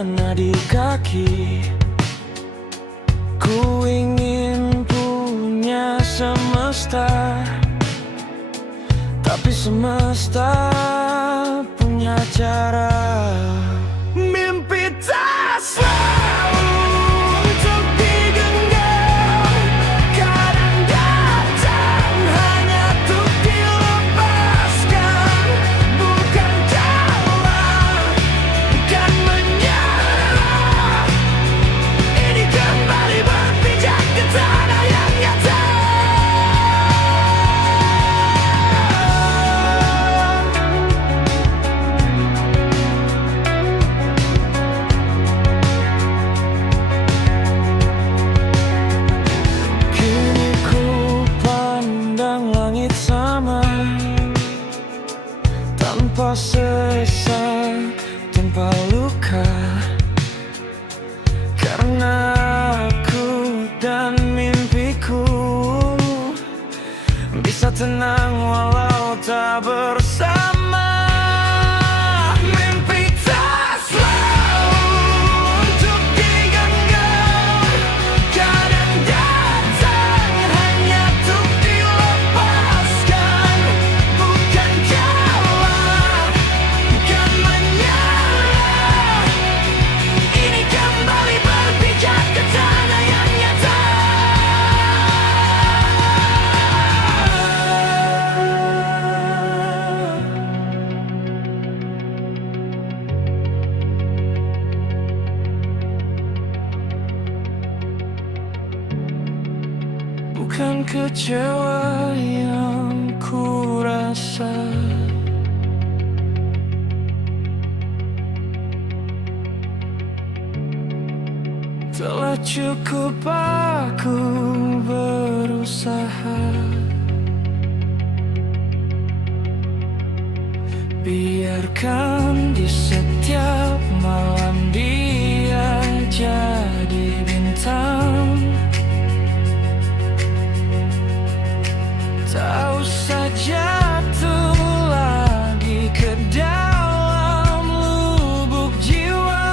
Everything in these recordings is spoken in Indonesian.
istana di kaki. Ku ingin punya semesta, tapi semesta punya cara. Mimpi tak selalu untuk digenggam, kadang datang hanya untuk dilepaskan. Bukan kalah, bukan menyerah, ini kembali berpijak ke tanah yang nyata. Kini ku pandang langit sama, tanpa sesak, tanpa luka. Karena aku dan mimpiku bisa tenang walau tak bersama. Mimpi tak selalu untuk digenggam, kadang datang hanya untuk dilepaskan. Bukan kalah, bukan menyerah, ini kembali berpijak ke tanah yang nyata. Bukan kecewa yang ku rasa, telah cukup aku berusaha. Biarkan di setiap malam dia jadi bintang. Tak usah jatuh lagi ke dalam lubuk jiwa.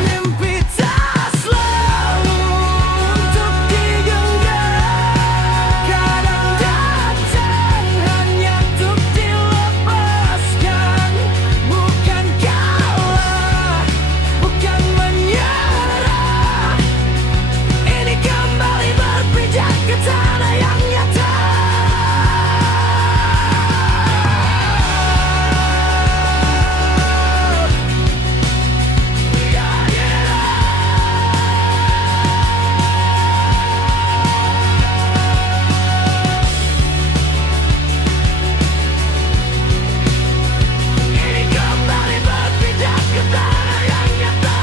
Mimpi tak selalu untuk digenggam, kadang datang hanya untuk dilepaskan. Bukan kalah, bukan menyerah, ini kembali berpijak ke tanah yang nyata. Ini kembali berpijak ke tanah yang nyata.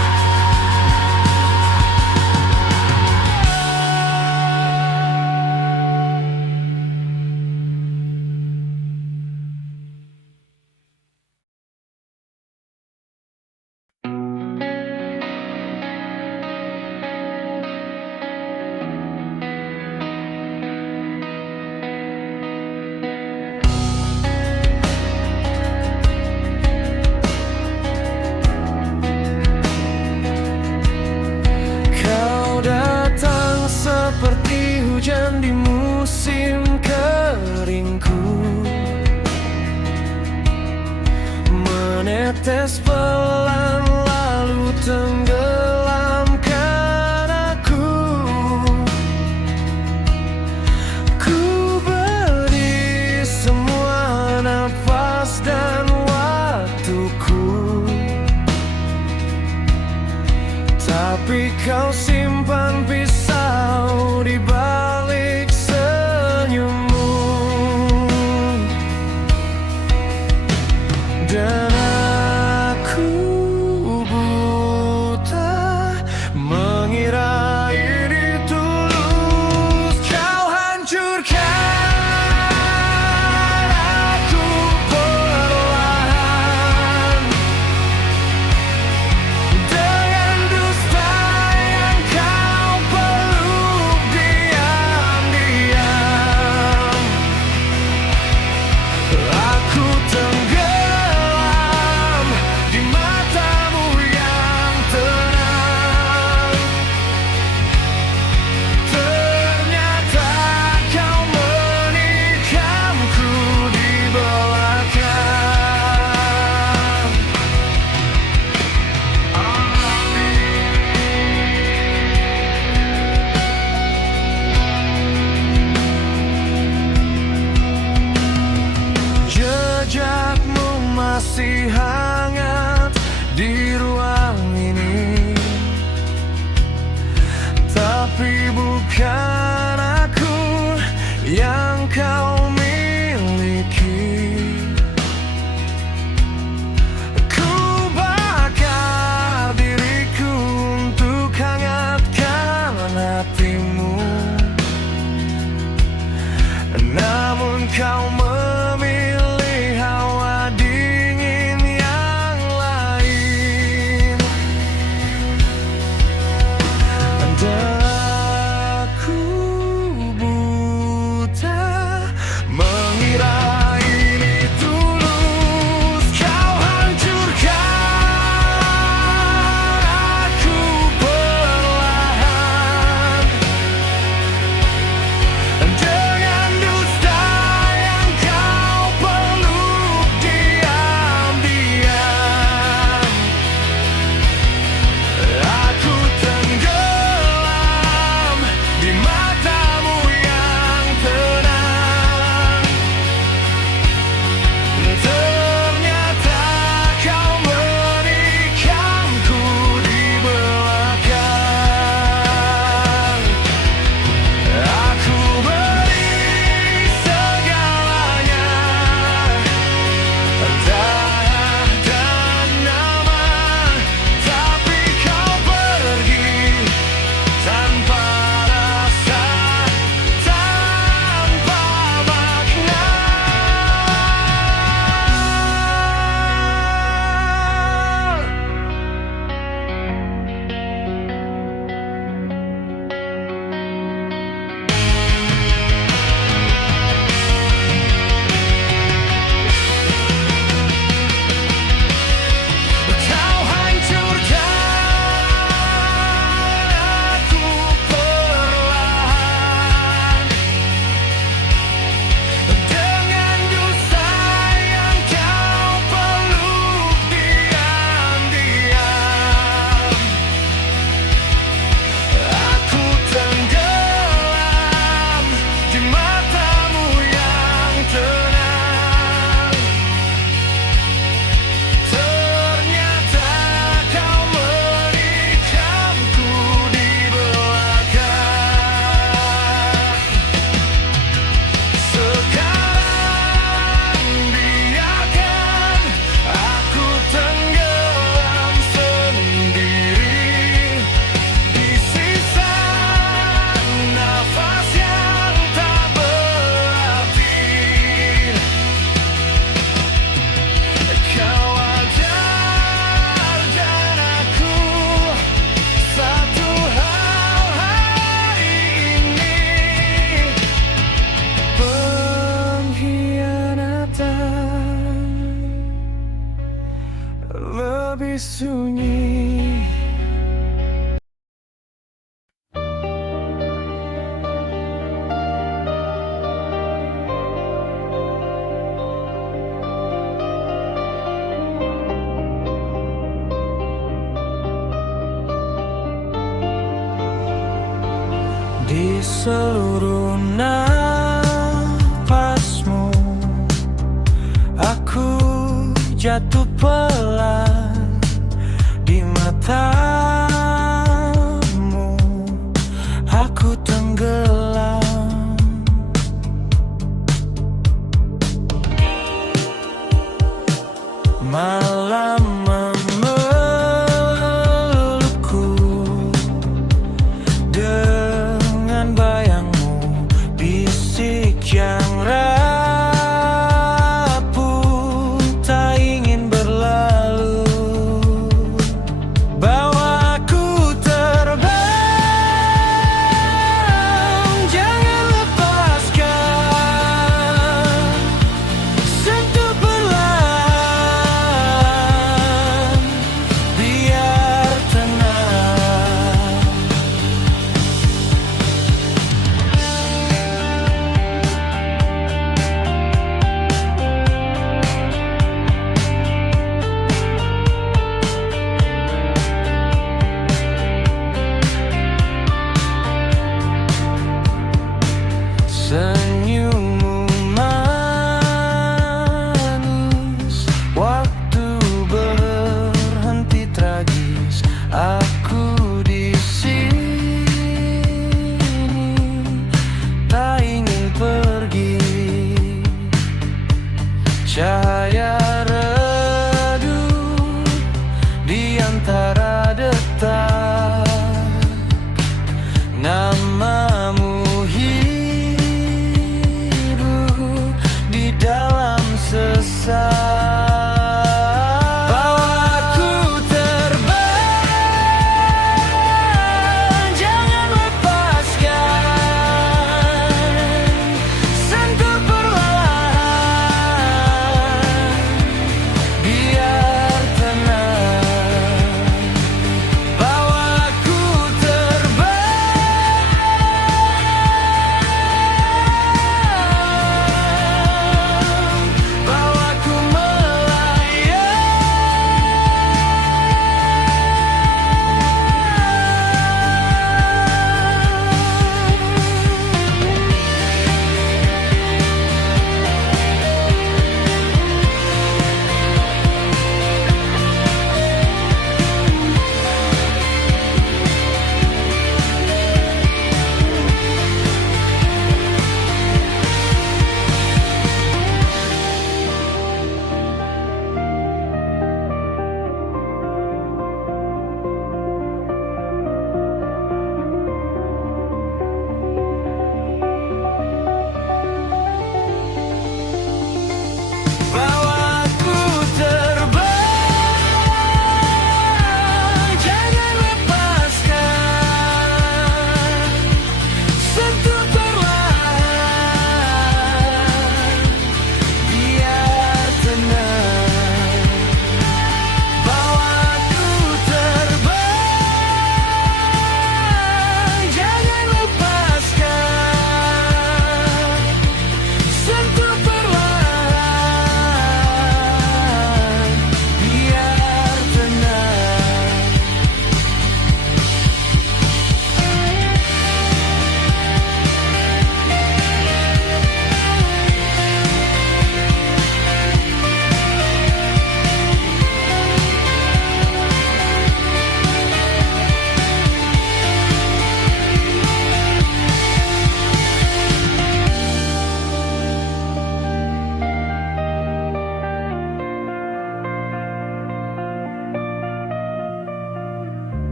Kau datang seperti hujan di musim keringku, menetes pelan lalu tenggelamkan aku. Ku beri semua nafas dan waktuku, tapi kau simpan pisau di balik senyummu. Dan aku buta mengira ini Di seluruh napasmu, aku jatuh pelan di matamu. Aku tenggelam. Malam memelukku dengan bayangmu, bisik yang rapuh tak ingin berlalu. Bawa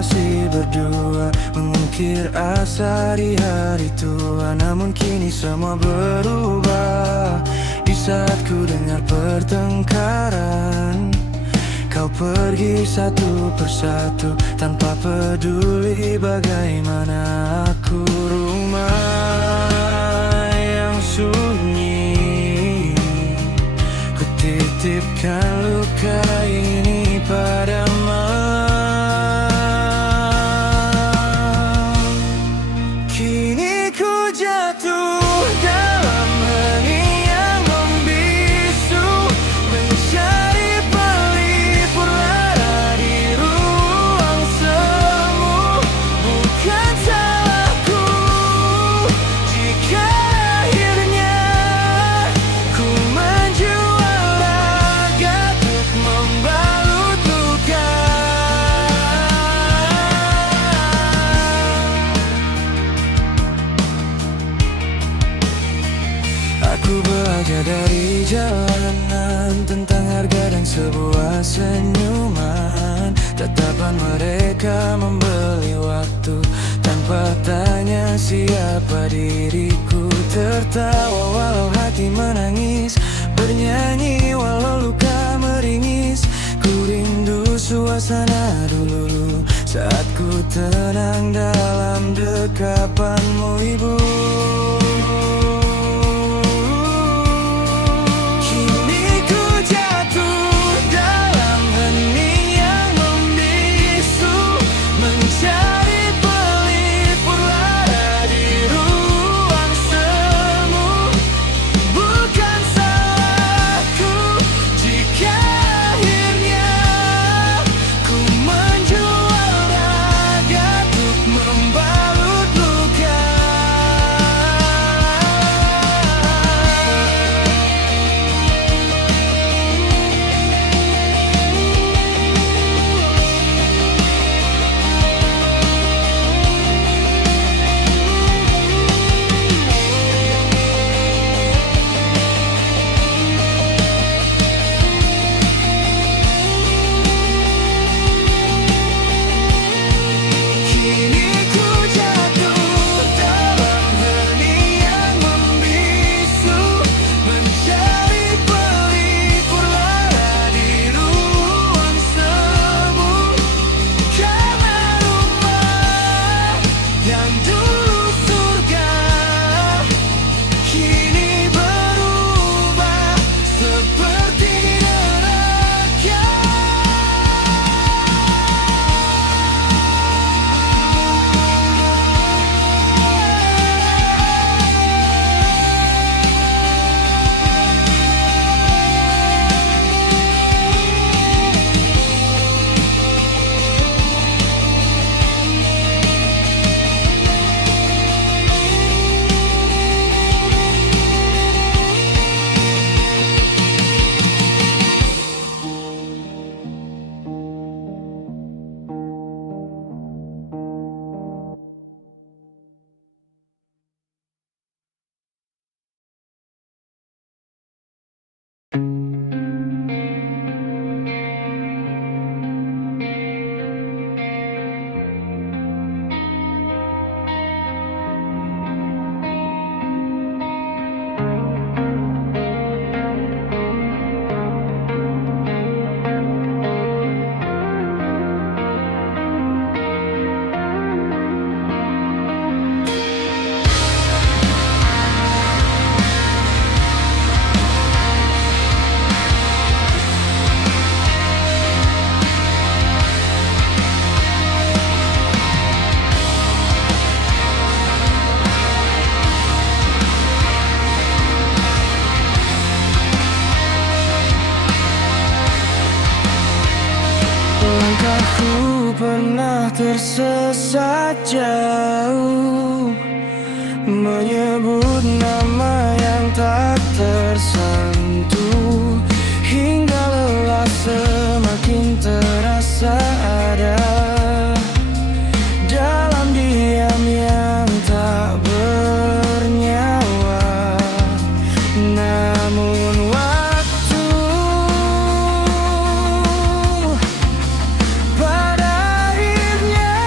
masih berdua, mengukir asa di hari tua. Namun kini semua berubah di saat ku dengar pertengkaran. Kau pergi satu persatu tanpa peduli bagaimana aku. Rumah yang sunyi, ku titipkan luka ini pada malam. Kini ku jatuh dalam hening yang membisu, mencari pelipur lara di ruang semu. Bukan salahku jika akhirnya ku menjual raga untuk membalut luka. Aku belajar dari jalanan tentang harga dan sebuah senyuman. Tatapan mereka membeli waktu tanpa tanya siapa diriku. Tertawa walau hati menangis, bernyanyi walau luka meringis. Ku rindu suasana dulu saat ku tenang dalam dekapanmu, ibu. Kini ku jatuh dalam hening yang membisu, mencari pelipur lara di ruang semu. Bukan salahku jika akhirnya ku menjual raga untuk membalut luka. Kini ku jatuh dalam hening yang membisu, mencari pelipur lara di ruang semu. Karena rumah yang dulu surga kini berubah seperti neraka. Langkahku pernah tersesat jauh, menyebut nama yang tak tersentuh, hingga lelah semakin terasa ada dalam diam yang tak bernyawa. Namun waktu pada akhirnya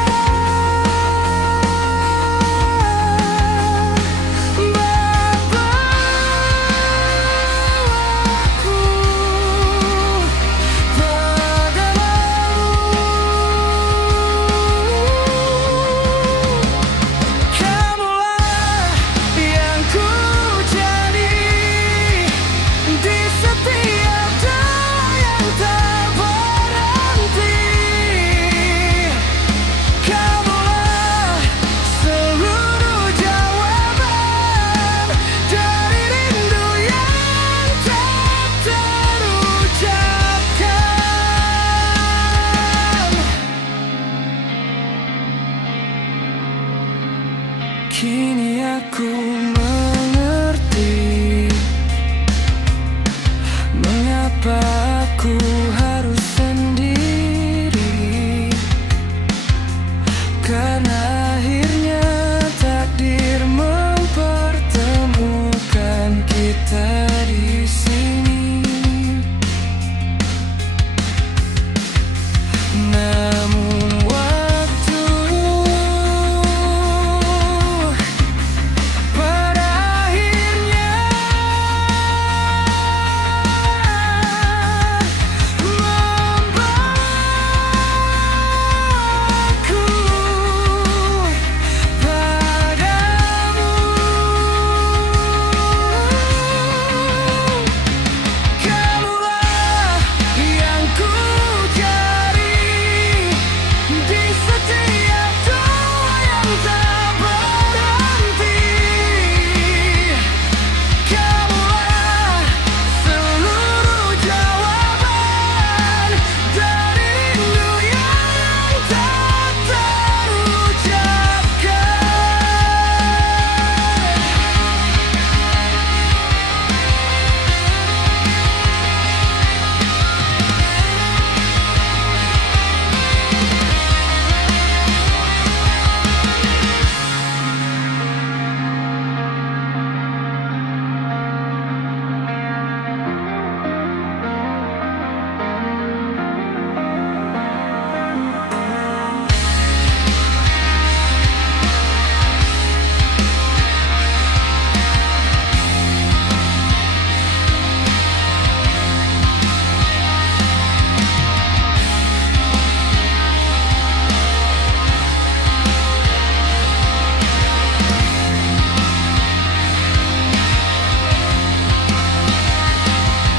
Kini aku mengerti mengapa aku harus sendiri, karena akhirnya takdir mempertemukan kita di sini. Namun waktu pada akhirnya membawaku padamu. Kamulah yang ku cari di setiap doa yang tak berhenti. Kamulah seluruh jawaban dari rindu yang tak terucapkan.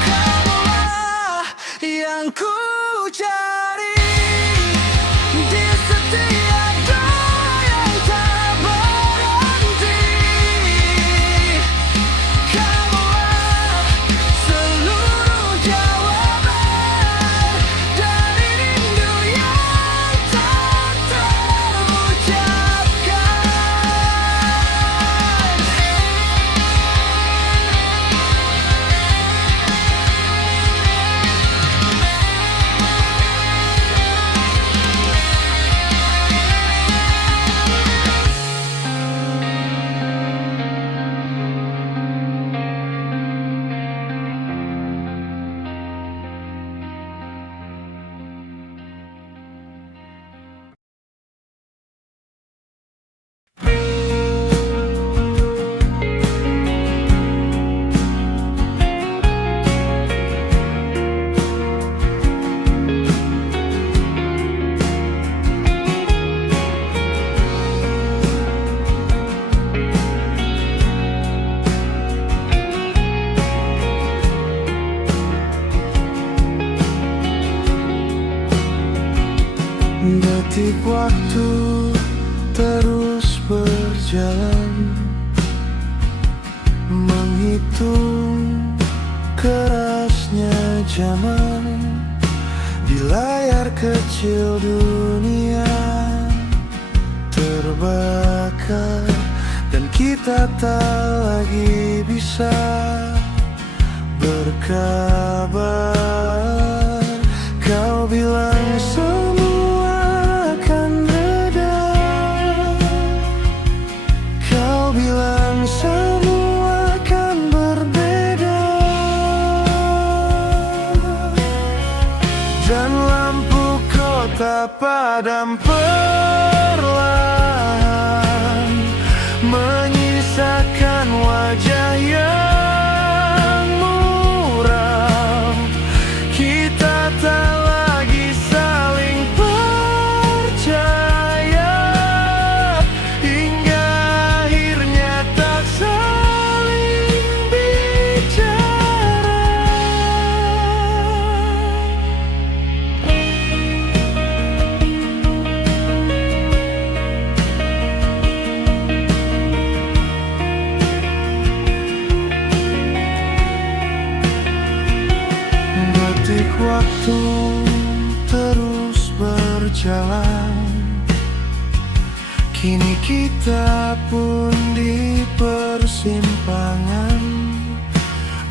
Kamulah yang ku cari di setiap doa yang tak berhenti. Kamulah seluruh jawaban dari rindu yang tak terucapkan. Detik waktu terus berjalan, menghitung kerasnya zaman di layar kecil dunia terbakar, dan kita tak lagi bisa berkabar. Kau bilang semua akan reda, kau bilang semua akan berbeda, dan lampu kota padam perlahan, menyisakan wajah yang muram. Kita tak lagi saling percaya, hingga akhirnya tak saling bicara. Detik waktu terus berjalan, Kini kita pun di persimpangan,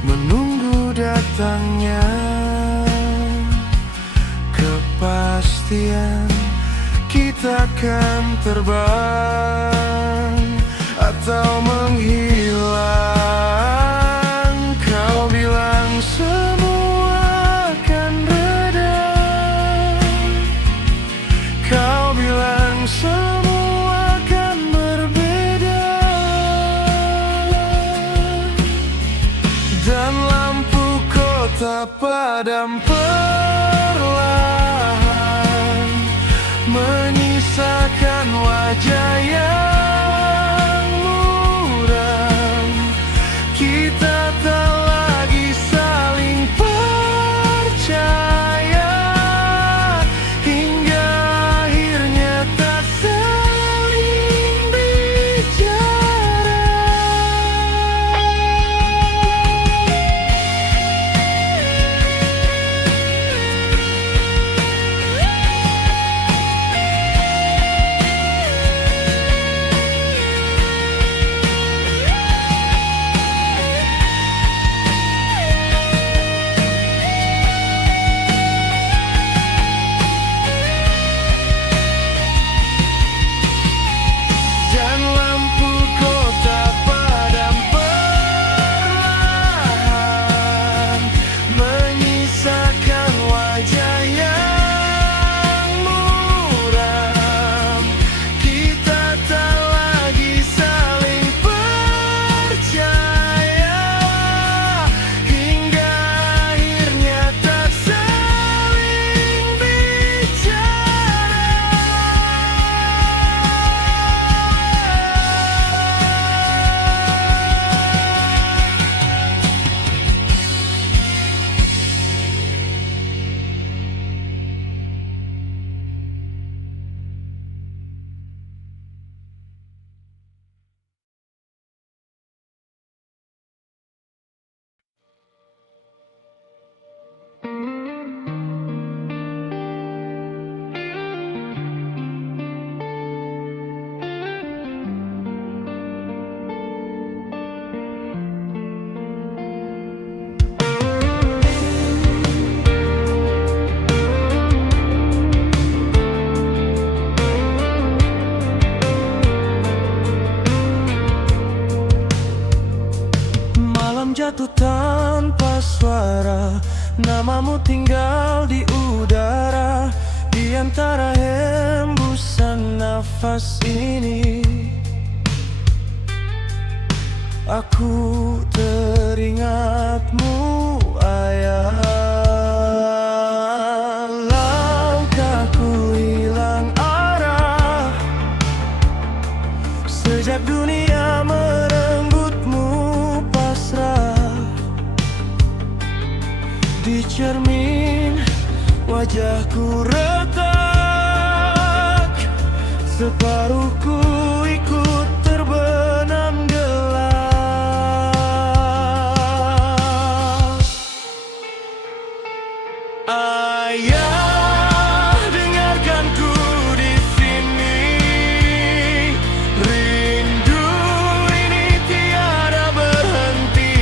menunggu datangnya kepastian. Kita akan terbang atau menghilang. Kau bilang semua akan reda, kau bilang semua akan berbeda, dan lampu kota padam perlahan, menyisakan wajah yang muram. Kita tak lagi saling percaya, hingga akhirnya tak saling bicara. Dan lampu kota padam perlahan, menyisakan wajah yang muram. Kita tak lagi saling percaya, hingga akhirnya tak saling bicara. Malam jatuh tanpa suara, namamu tinggal di udara, di antara hembusan nafas ini. Aku teringatmu, ayah. Langkahku hilang arah sejak dunia merenggut pasrah. Di cermin wajahku retak, separuhku ikut terbenam gelap. Ayah, dengarkanku di sini. Rindu ini tiada berhenti,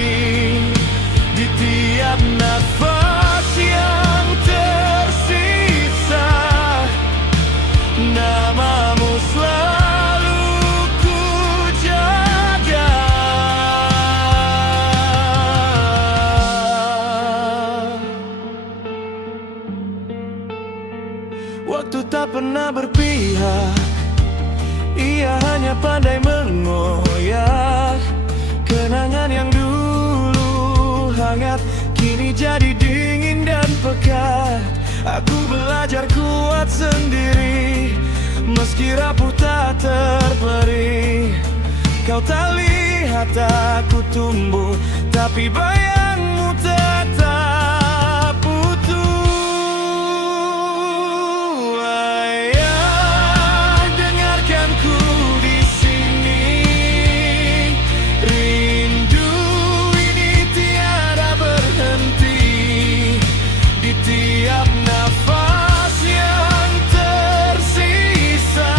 di tiap nafas yang tersisa. Namamu selalu ku jaga. Waktu tak pernah berpihak, ia hanya pandai mengoyak. Kenangan yang dulu hangat kini jadi dingin dan pekat. Aku belajar kuat sendiri, meski rapuh tak terperi. Kau tak lihat aku tumbuh, tapi bayangmu tetap utuh. Ayah, dengarkanku di sini. Rindu ini tiada berhenti, di tiap nafas yang tersisa.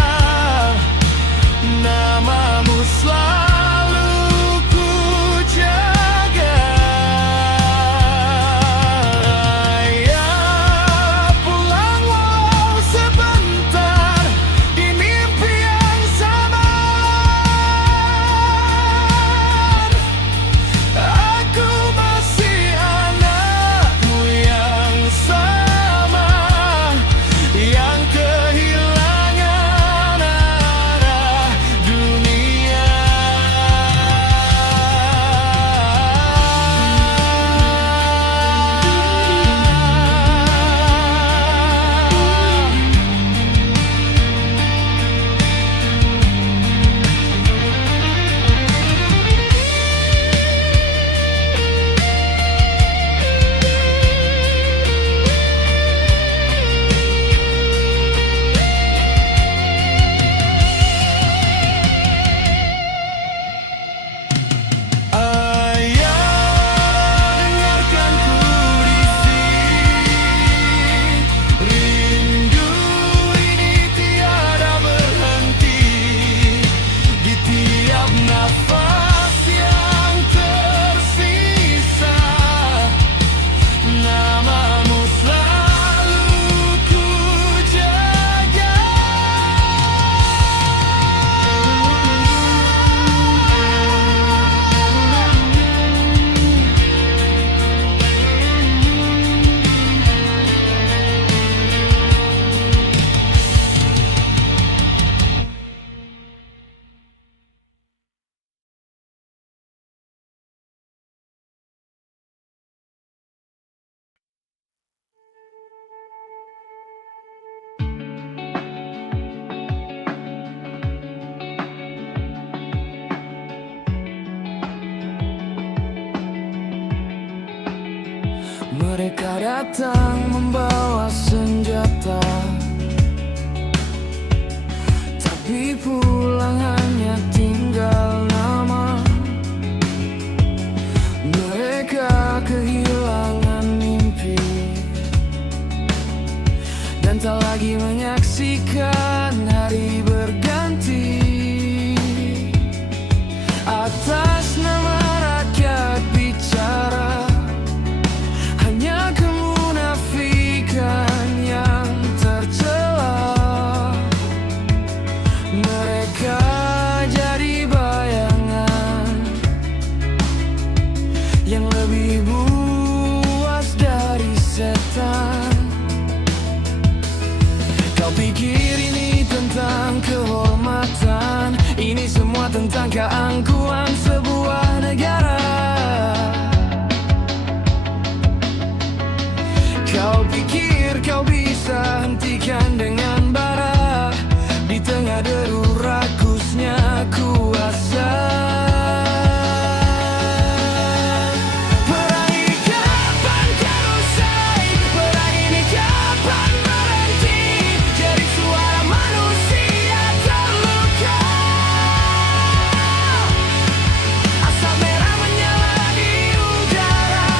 Mereka datang membawa senjata, tapi pulang hanya tinggal nama. Mereka kehilangan mimpi dan tak lagi menyaksikan hari berganti. Atas nama rakyat bicara, hanya kemunafikan yang tercela. Mereka jadi bayangan yang lebih buas dari setan. Kau pikir ini tentang kehormatan, ini semua tentang keangkuhan sebuah negara. Kau pikir kau bisa hentikan dengan bara di tengah deru rakusnya kuasa. Perang ini kapan kan usai? Perang ini kapan berhenti? Jadi suara manusia terluka. Asap merah menyala di udara,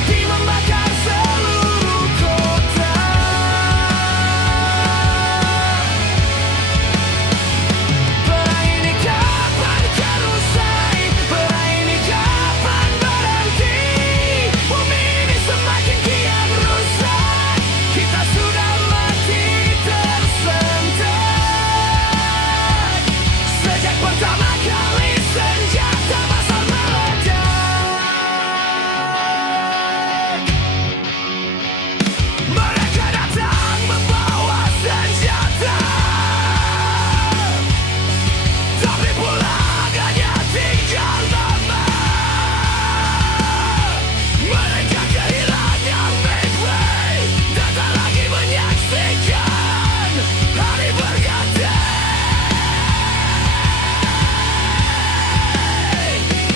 api membakar seluruh kota. Perang ini kapan kan usai? Perang ini kapan berhenti? Bumi ini semakin kian rusak, kita sudah mati tersentak. Sejak pertama kali senjata masal meledak, mereka datang membawa senjata, tapi pulang hanya tinggal nama. Mereka kehilangan midway dan tak lagi menyaksikan hari berganti.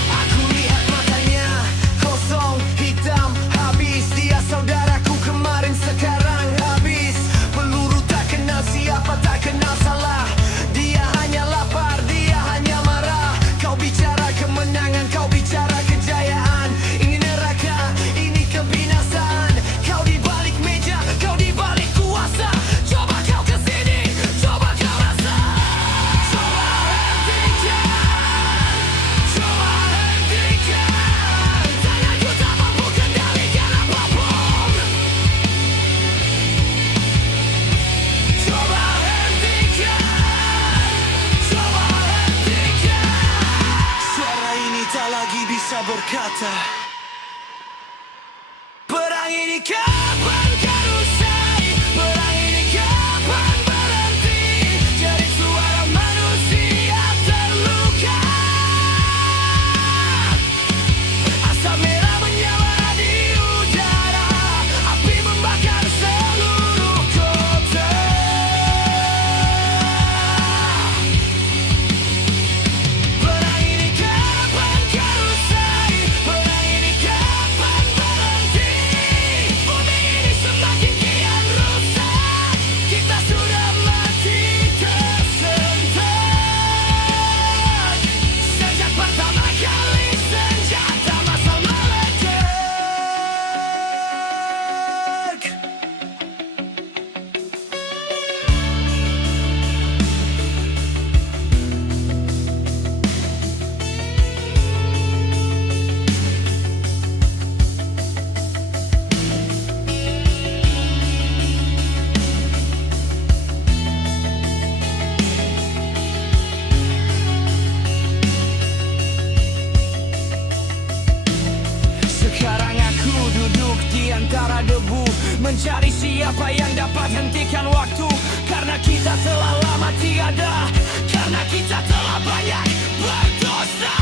Aku lihat matanya kosong, hitam, habis. Dia saudaraku kemarin, sekarang habis. Peluru tak kenal siapa, tak kenal salah. Dia hanya lapar, dia hanya marah. Kau bicara kemenangan, kau bicara kejayaan. Ini neraka, ini kebinasaan. Kau di balik meja, kau di balik kuasa. Coba kau kesini, coba kau rasa. Coba hentikan, coba hentikan. Tanganku tak mampu kendalikan apapun. Coba hentikan, coba hentikan. Suara ini tak lagi bisa berkata. Perang ini kapan kan usai? Perang ini kapan berhenti? Jadi suara manusia terluka. Asap merah menyala di udara, api membakar seluruh kota. Perang ini kapan kan usai? Perang ini kapan berhenti? Bumi ini semakin kian rusak, kita sudah mati tersentak. Sejak pertama kali senjata masal meledak. Sekarang aku duduk di antara debu, mencari siapa yang dapat hentikan waktu. Karena kita telah lama tiada, karena kita telah banyak berdosa.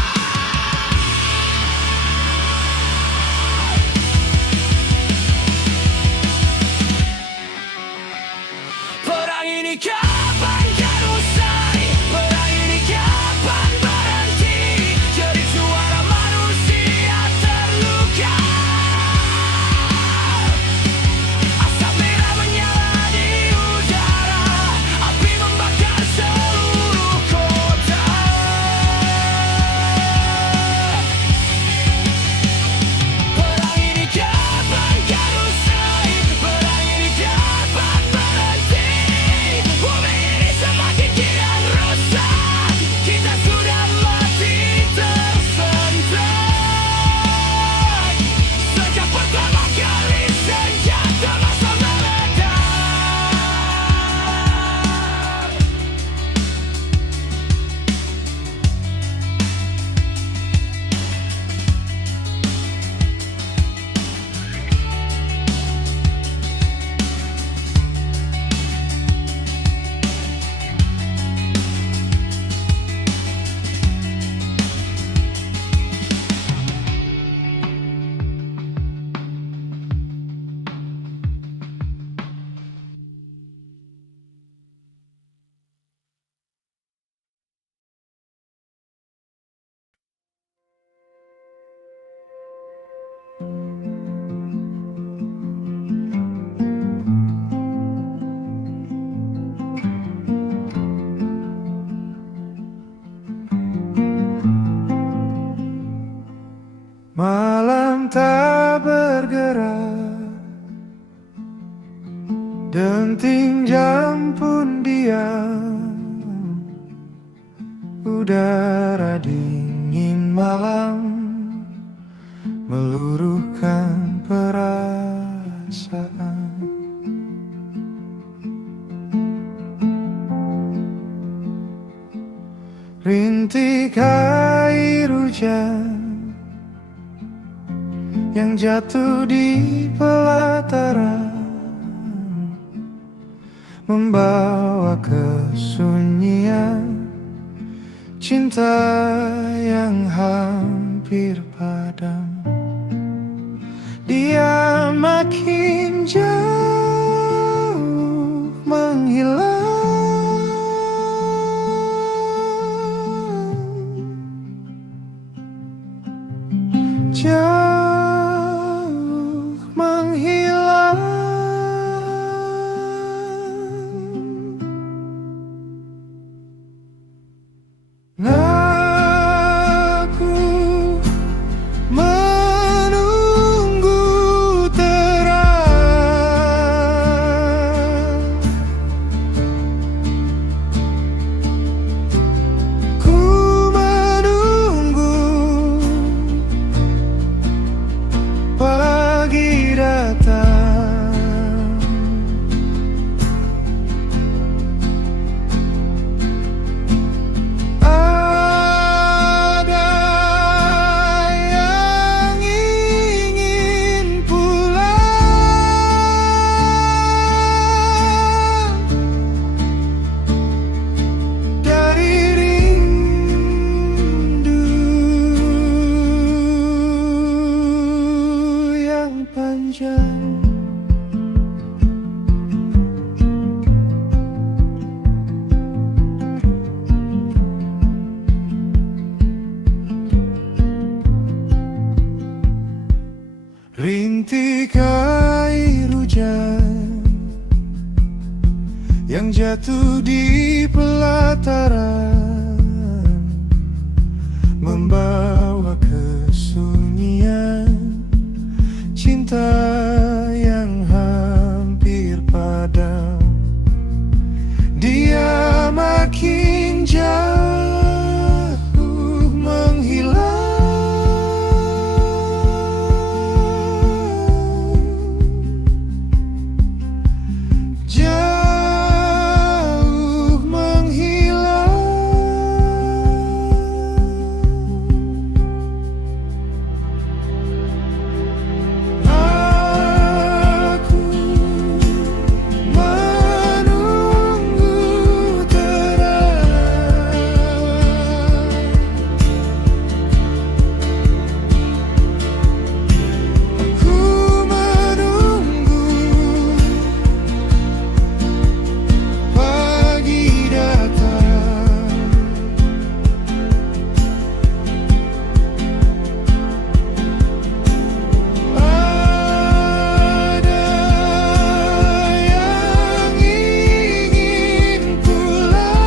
Perang ini kapan kan usai? Perang ini kapan berhenti? Jadi suara manusia terluka. Denting jam pun diam, udara dingin malam meluruhkan perasaan. Rintik air hujan yang jatuh di pelataran membawa kesunyian cinta yang hampir padam. Dia makin jauh menghilang, jauh menghilang. Aku menunggu terang, ku menunggu pagi datang. Rintik air hujan yang jatuh di pelataran membawa kesunyian cinta yang hampir padam. Dia makin jauh menghilang, jauh menghilang. Aku menunggu terang, aku menunggu pagi datang. Ada yang ingin pulang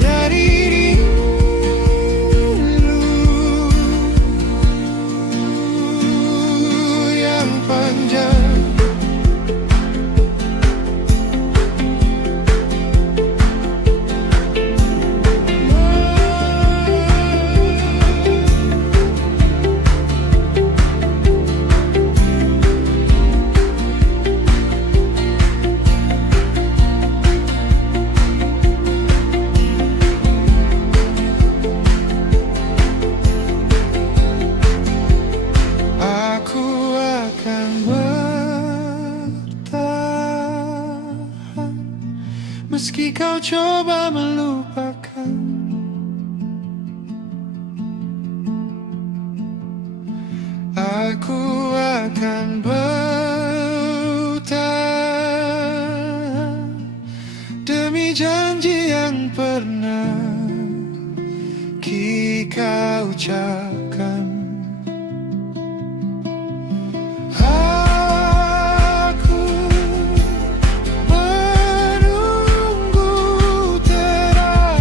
dari rindu yang panjang. Aku akan bertahan meski kau coba melupakan. Aku akan bertahan demi janji yang pernah kita ucapkan. Aku menunggu terang,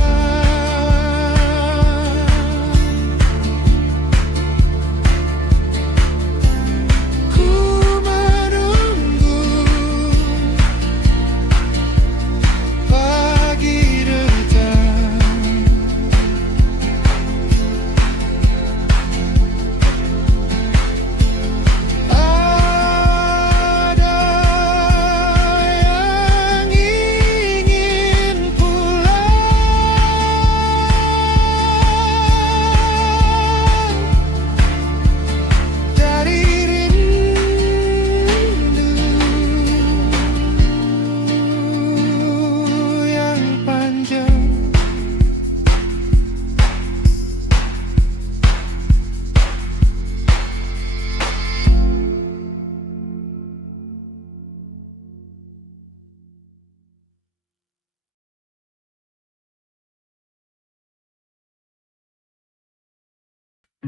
Hari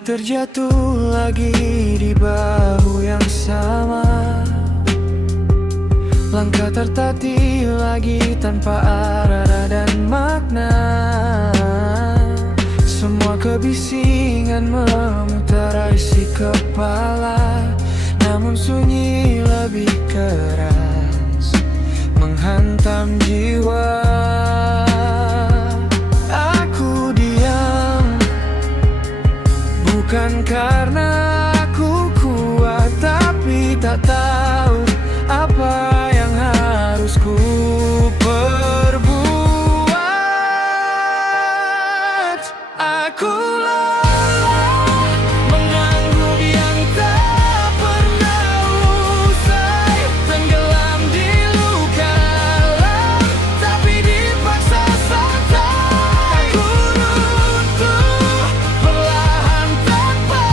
terjatuh lagi di bahu yang sama. Langkah tertatih lagi tanpa arah dan makna. Semua kebisingan memutar isi kepala, namun sunyi lebih keras menghantam jiwa. Aku diam bukan karena aku kuat, tapi tak tahu apa yang harus ku perbuat. Aku lelah menanggung yang tak pernah usai, tenggelam di luka dalam, tapi dipaksa santai. Ku runtuh perlahan tanpa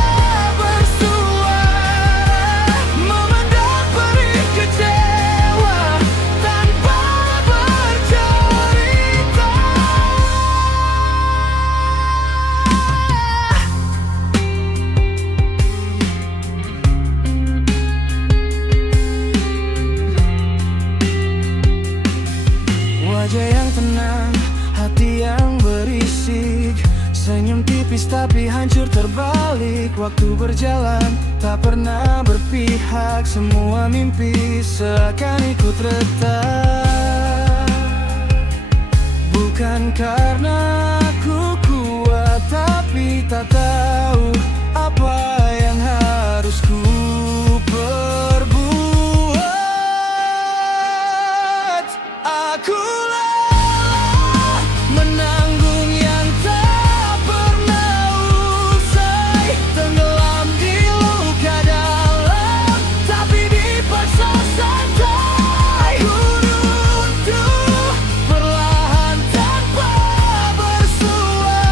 bersuara, memendam perih kecewa tanpa bercerita. Wajah yang tenang, hati yang berisik, senyum tipis tapi hancur terbalik. Waktu berjalan, tak pernah berpihak. Semua mimpi seakan ikut retak. Bukan karena aku kuat, tapi tak tahu apa yang harus ku perbuat. Aku lelah menanggung yang tak pernah usai, tenggelam di luka dalam, tapi dipaksa santai. Ku runtuh perlahan tanpa bersuara,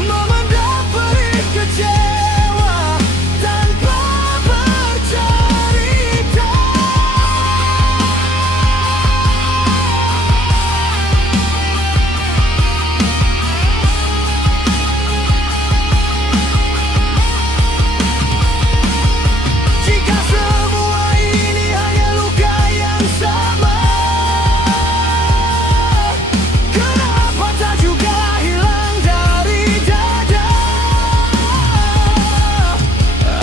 memendam perih kecewa tanpa bercerita. Jika semua ini hanya luka yang sama, kenapa tak juga hilang dari dada?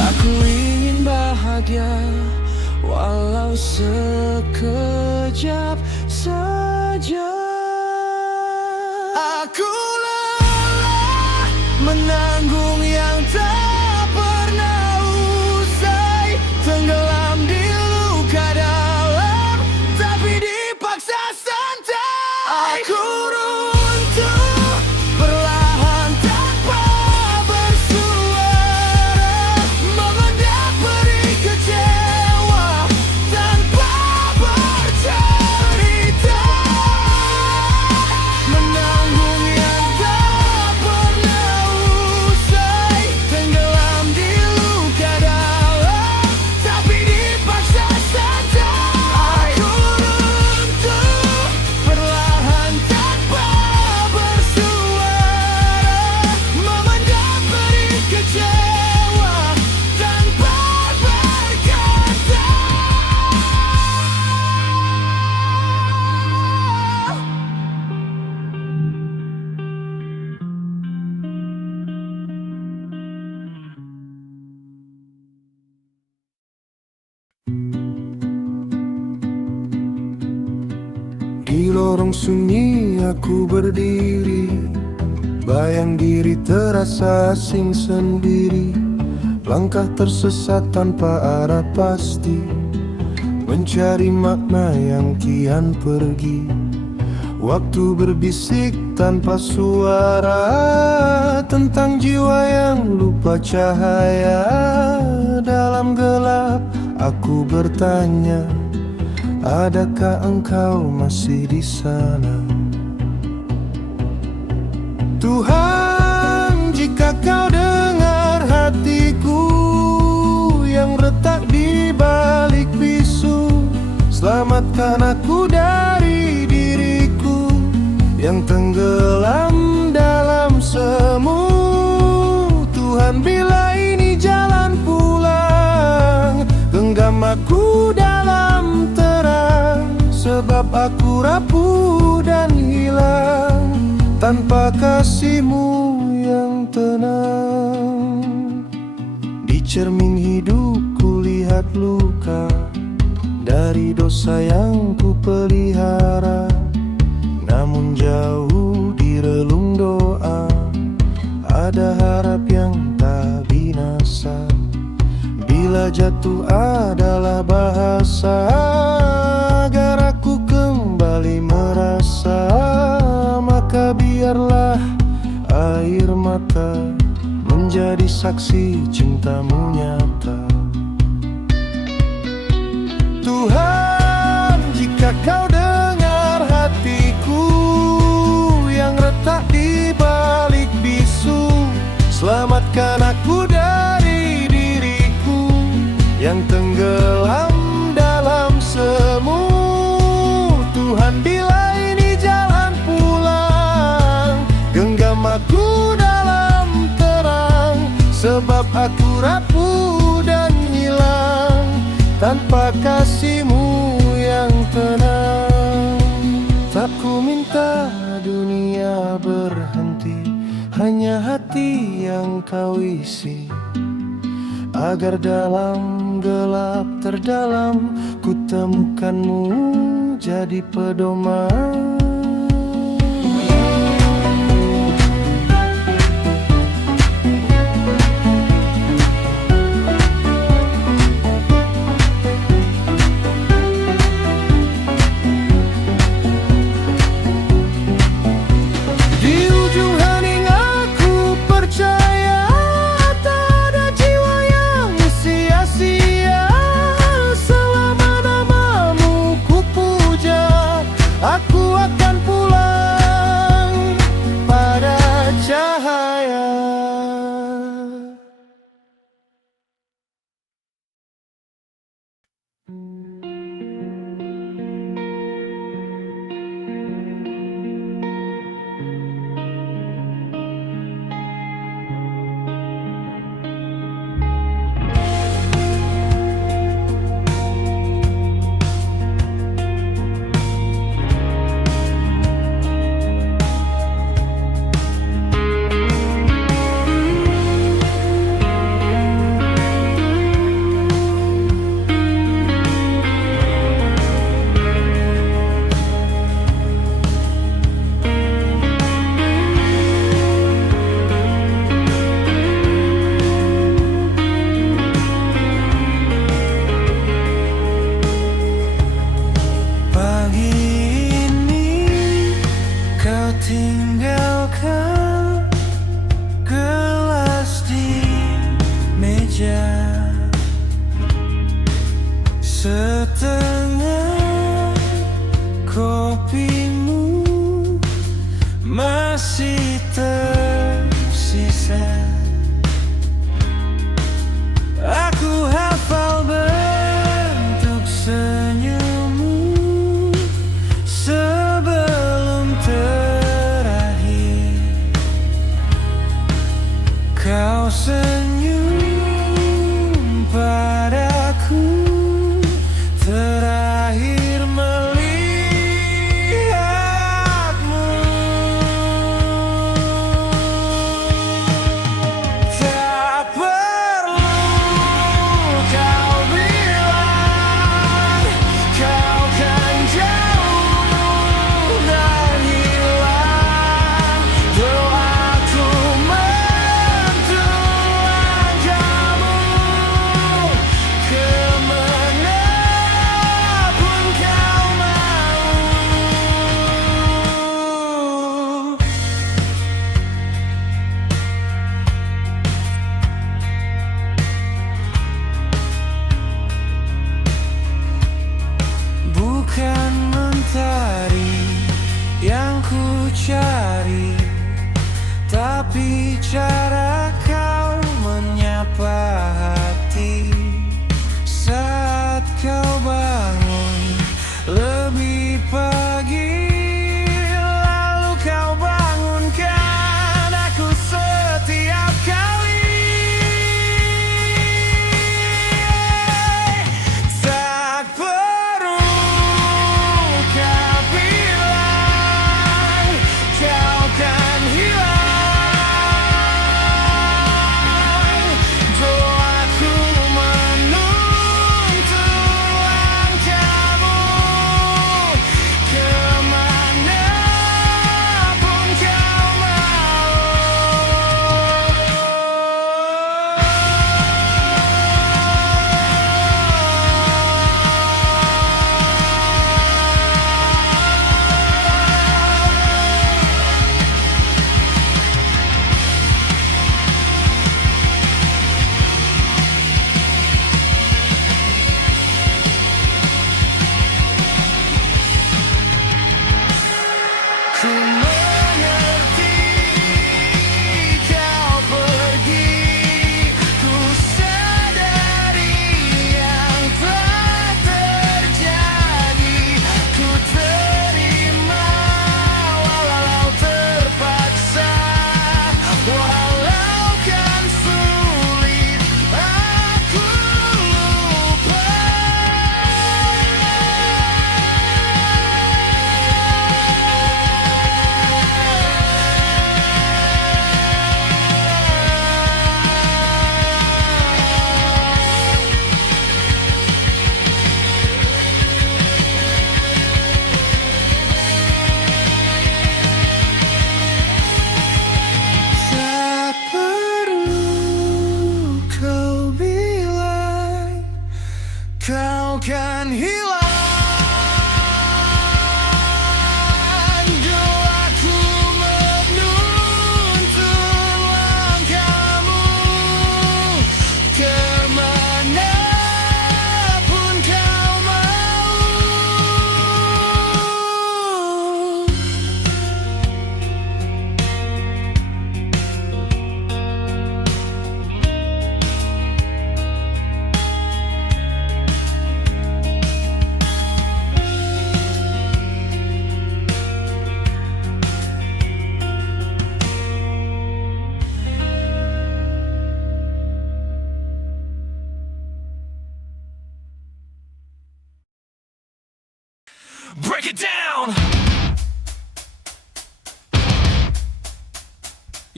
Aku ingin bahagia, walau sekejap saja. Aku lelah menanggung yang tak pernah usai, tenggelam di luka dalam, tapi dipaksa santai. Aku runtuh perlahan tanpa bersuara, memendam perih kecewa tanpa bercerita. Menanggung yang tak pernah usai, tenggelam di luka dalam, tapi dipaksa santai. Aku runtuh perlahan tanpa bersuara, memendam perih kecewa tanpa berkata. Di lorong sunyi aku berdiri, bayang diri terasa asing sendiri. Langkah tersesat tanpa arah pasti, mencari makna yang kian pergi. Waktu berbisik tanpa suara tentang jiwa yang lupa cahaya. Dalam gelap aku bertanya, adakah engkau masih di sana? Tuhan, jika kau dengar hatiku, Selamatkan aku dari diriku yang tenggelam dalam semu. Tuhan, bila ini jalan pulang, genggam aku dalam terang, sebab aku rapuh dan hilang tanpa kasih-Mu yang tenang. Di cermin hidupku lihat luka dari dosa yang ku pelihara, namun jauh di relung doa ada harap yang tak binasa. Bila jatuh adalah bahasa agar aku kembali merasa, maka biarlah air mata menjadi saksi cinta-Mu nyata. Tuhan, jika Kau dengar hatiku yang retak di balik bisu, selamatkan aku dari diriku yang tenggelam dalam semu. Tuhan, bila ini jalan pulang, genggam aku dalam terang, sebab aku rapuh dan hilang tanpa kasih-Mu yang tenang. Tak ku minta dunia berhenti, hanya hati yang Kau isi, agar dalam gelap terdalam ku temukan-Mu jadi pedoman. Aku akan pulang pada cahaya. Tinggalkan gelas di meja, setengah kopimu masih tersisa. Aku hafal bentuk senyummu sebelum Kau senyum padaku terakhir melihatmu. Tak perlu kau bilang kau kan jauh dan hilang. Doaku bukan mentari yang ku cari, tapi cara kau menyapa hati saat kau bangun.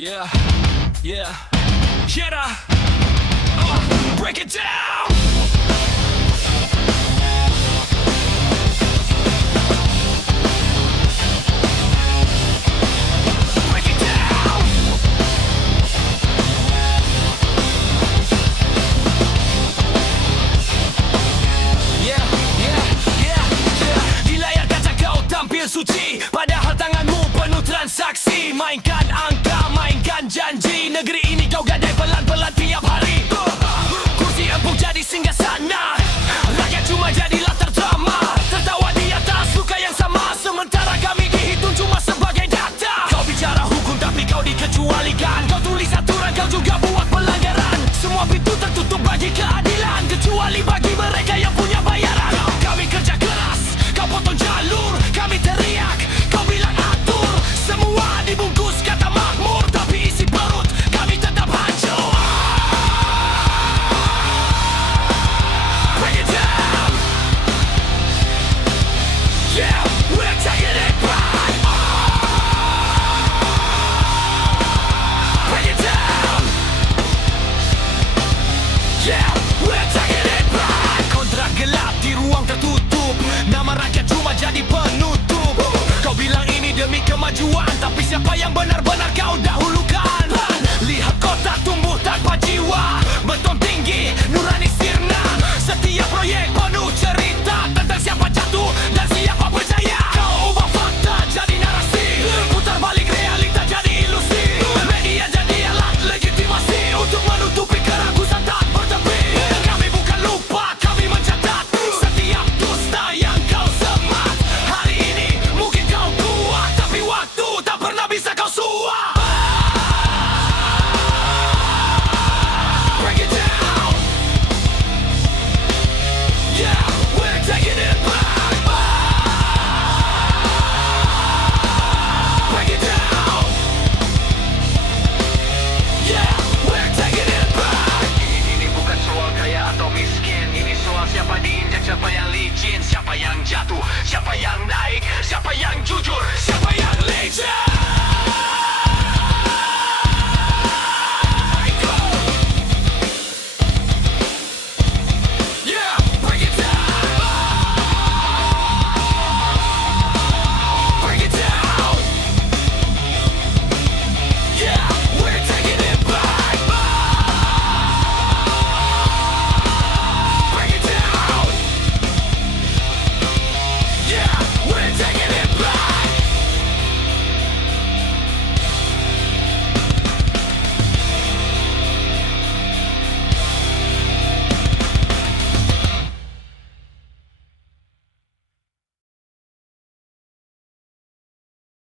Yeah, yeah, yeah. Break it down. Break it down. Yeah, yeah, yeah, yeah. Di layar kaca kau tampil suci, padahal tanganmu penuh transaksi. Mainkan angka, mainkan janji. Negeri ini kau gadai pelan-pelan tiap hari. Kursi empuk jadi singgasana, rakyat cuma jadi latar drama. Tertawa di atas luka yang sama, sementara kami dihitung cuma sebagai data. Kau bicara hukum tapi kau dikecualikan. Kau tulis aturan, kau juga buat pelanggaran. Semua pintu tertutup bagi keadilan, kecuali bagi mereka yang punya bayaran. Kami kerja keras, kau potong jalur. Kami teriak, kau bilang atur. Semua dibungkus kata makmur, tapi isi perut kami tetap hancur. Break it down. Yeah, we're taking it back. Break it down. Yeah, we're taking it back. Kontrak gelap di ruang tertutup, nama rakyat cuma jadi penutup. Kau bilang ini demi kemajuan, tapi siapa yang benar-benar kau dahulukan? Lihat kota tumbuh tanpa jiwa, beton tinggi,